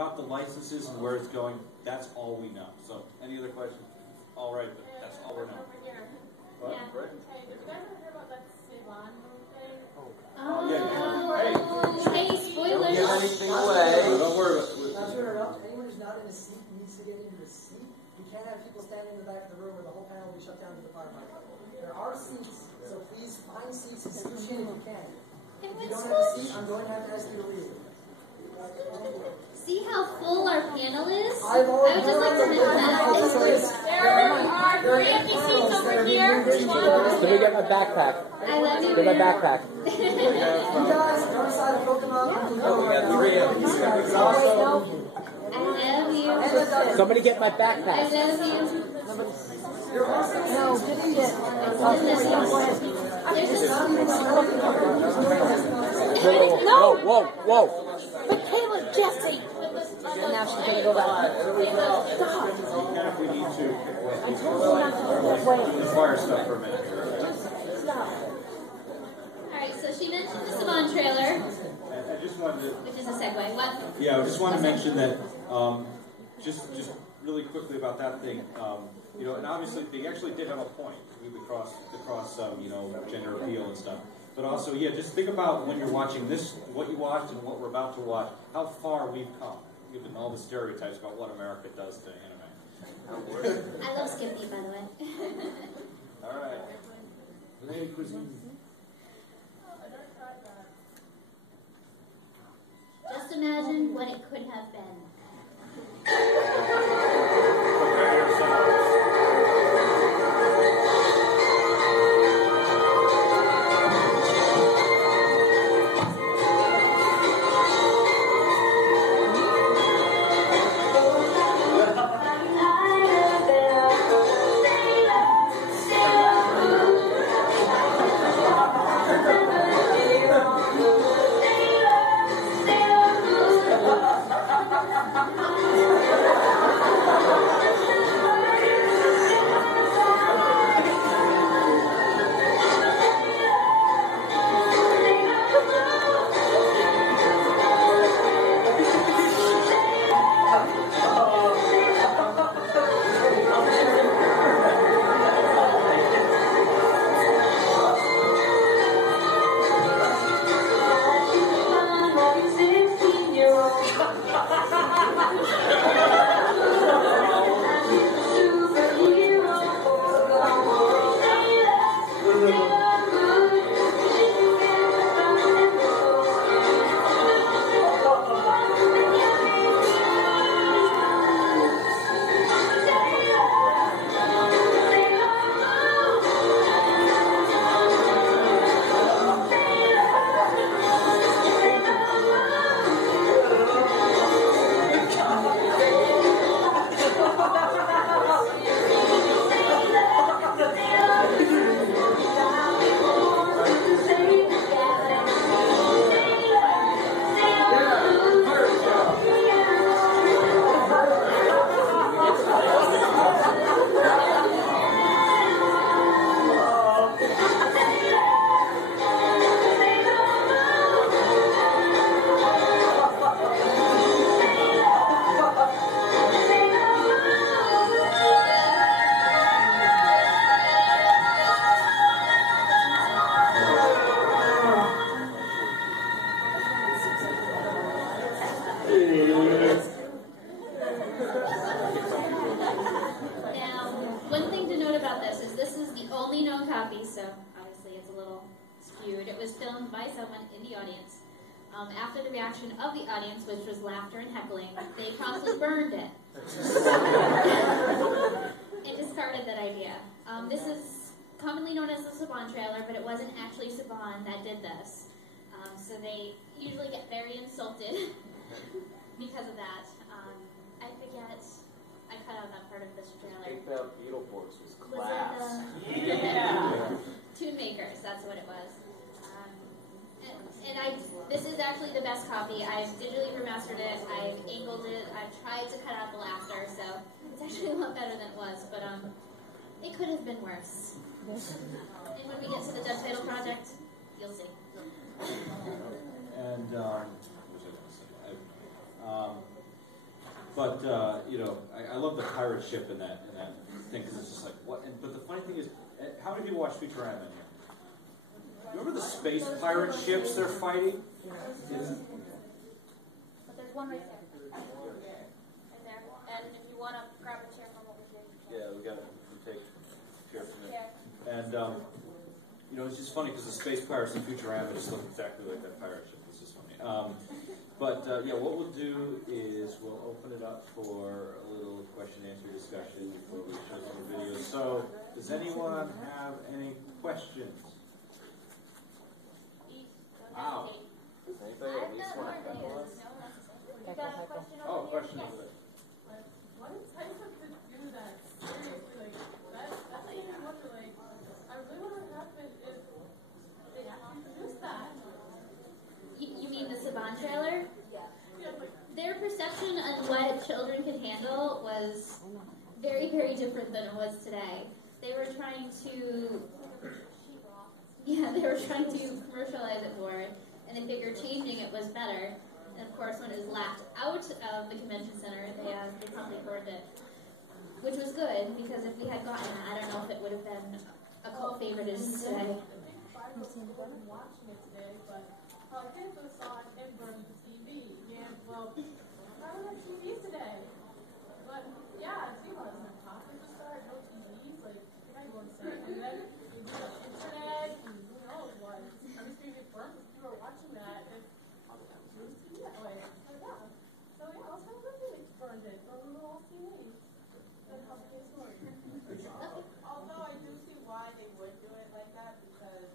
about the licenses and where it's going, that's all we know. So, any other questions? All right, but that's all we're knowing. What? Yeah. Right? Hey, did you guys ever hear about that Saban thing? Hey, spoilers. Don't give anything away. Don't worry about it. Not to interrupt, anyone who's not in a seat needs to get into a seat. You can't have people standing in the back of the room or the whole panel will be shut down to the firefighter. There are seats, so please find seats and scooch in if you can. If you don't have a seat, I'm going to have to ask you to leave. See how full our panel is? I've already I would just like to mention that. There are 3 empty seats over here. Can we get my backpack? I love you. Get my backpack. You guys, go inside and hook them up. I love you. Somebody get my I backpack. love you. No, didn't get. Whoa. But Kayla, Jesse. And now she's going to go back. If we need to, fire stuff for a minute. Alright, so she mentioned the Saban trailer, I just wanted to. which is a segue. What? Yeah, I just want to mention that, just really quickly about that thing, you know, and obviously they actually did have a point with the cross, you know, gender appeal and stuff. But also, yeah, just think about when you're watching this, what you watched and what we're about to watch, how far we've come, given all the stereotypes about what America does to anime. I love Skippy, by the way. All right. Lady cuisine. Just imagine what it could have been. Prepare yourselves. After the reaction of the audience, which was laughter and heckling, they promptly burned it. And discarded that idea. This is commonly known as the Saban trailer, but it wasn't actually Saban that did this. So they usually get very insulted because of that. I forget. I cut out that part of this trailer. Take Out Beetleborgs was Was class. it Yeah. Tune Makers, that's what it was. This is actually the best copy. I've digitally remastered it. I've angled it. I've tried to cut out the laughter, so it's actually a lot better than it was. But it could have been worse. And when we get to the Dead Title Project, you'll see. And what was I going to say? But you know, I love the pirate ship in that thing because it's just like what. But the funny thing is, how many people watch Futurama in here? Remember the space pirate ships they're fighting? But there's one right there. Right there. And if you want to grab a chair from over here, you can. Yeah, we got to take chair from there. Chair. And you know, it's just funny because the space pirates in Futurama just look exactly like that pirate ship. It's just funny. But yeah, what we'll do is we'll open it up for a little question-answer discussion before we show some videos. So, does anyone have any questions? Wow. Anything? At least one. You got a question over Oh, here? question Yes. over there. What is type of to do that? Seriously, like that's like I wonder, like I really wonder what happened if they actually produced that. You mean the Saban trailer? Yeah, like Their perception on what children could handle was very, very different than it was today. They were trying to, they were trying to commercialize it more, and they figured changing it was better. And of course, when it was laughed out of the convention center, they probably burned it, which was good because if we had gotten that, I don't know if it would have been a cult favorite as it is today. I wasn't watching it today, but kids saw it and burned the TV. And well, I don't have TVs today. But yeah, see how it's not popular to start, no TVs, like I don't understand. And then you do the internet and who knows what. I mean, being burned because people are watching that. And use TV that way. So yeah. So yeah, I was kind of wondering if they burned it. Burned the whole TV. That's how the story. Although I do see why they would do it like that because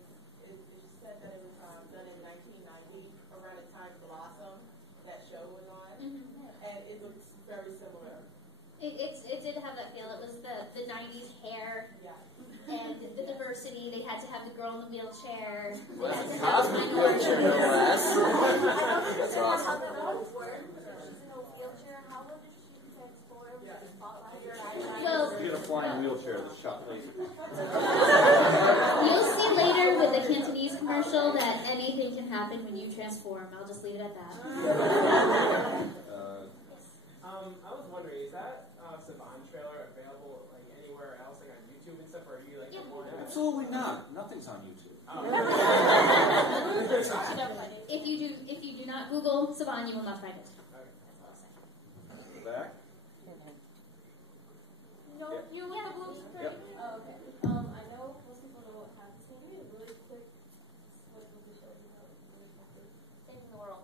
it said that it was done in 1990 around the time Blossom, that show was on, and it looks very similar. It did have that feel. It was the 90s hair Yeah. and the diversity. They had to have the girl in the wheelchair. Well, They had that's to a have cosmic the wheelchair, no less. That's How awesome. the roads work. She's in a wheelchair. How would she transform the spotlight or Well, You get a flying wheelchair that's shot laser. you'll see later with the Cantonese commercial that anything can happen when you transform. I'll just leave it at that. I was wondering, is that Saban trailer available like anywhere else, like on YouTube and stuff, or are you like the one? Absolutely not. Nothing's on YouTube. If you do not Google Saban, you will not find it. Go back. No, Yeah. you with the blue screen? Yep. Oh, okay. I know most people know what happens. Can you give me a really quick what movie shows you know really quickly? Saving the world.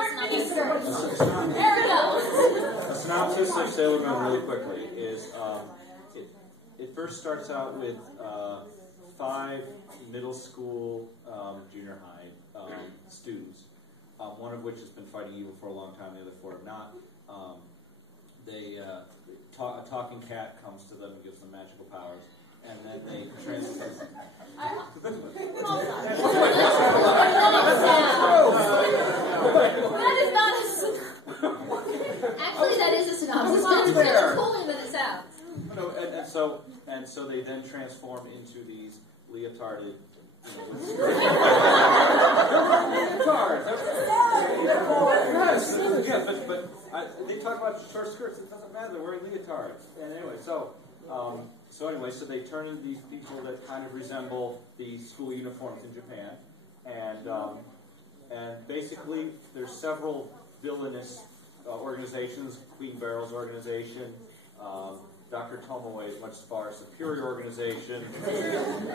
There we go. A synopsis of Sailor Moon really quickly is it first starts out with 5 middle school, junior high students, one of which has been fighting evil for a long time, the other 4 have not. A talking cat comes to them and gives them magical powers, and then they transfer. That is not a Actually, that is a synopsis, but it's really cooler than it sounds. No, and so they then transform into these leotarded. Leotards. Yes, yeah, but they talk about short skirts. It doesn't matter. They're wearing leotards. And anyway, so they turn into these people that kind of resemble the school uniforms in Japan, and basically there's several villainous organizations. Queen Barrel's organization. Dr. Tomoe is much far superior organization.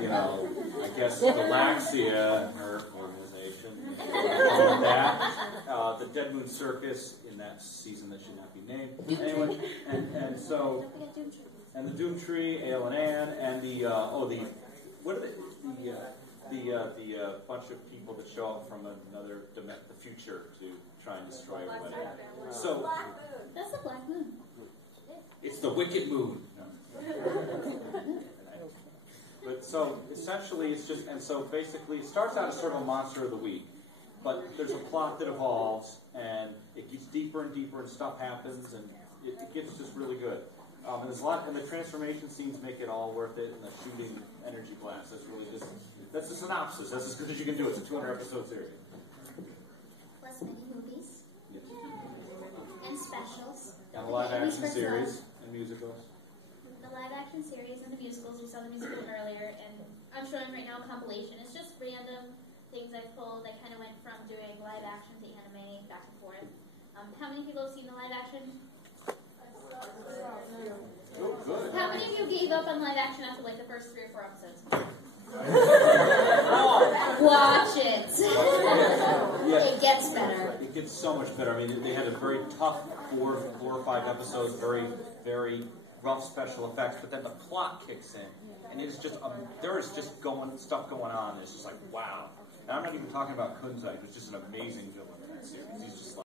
You know, I guess Galaxia and her organization. The Dead Moon Circus in that season that should not be named. Anyway, and the Doom Tree, Ale and Ann, and the bunch of people that show up from the future to try and destroy everybody. So That's the Black Moon. it's the Wicked Moon. No. But so essentially, it's just, and so basically, it starts out as sort of a monster of the week, but there's a plot that evolves, and it gets deeper and deeper, and stuff happens, and it gets just really good. And there's a lot, and the transformation scenes make it all worth it, and the shooting energy blast. That's really just, that's the synopsis. That's as good as you can do. It's a 200 episode series. discuss many movies Yes. and specials. And a live We action first saw series and musicals. the live action series and the musicals. We saw the musical earlier, and I'm showing right now a compilation. It's just random things I've pulled. I kind of went from doing live action to anime, back and forth. How many people have seen the live action? Oh, good. How many of you gave up on live action after like the first 3 or 4 episodes? Watch it. Yeah. It gets better. It gets so much better. I mean, they had a very tough 4 or 5 episodes, very, very rough special effects, but then the plot kicks in, and it's just there is just stuff going on. It's just like wow. And I'm not even talking about Kunzai, who's just an amazing villain in that series. He's just like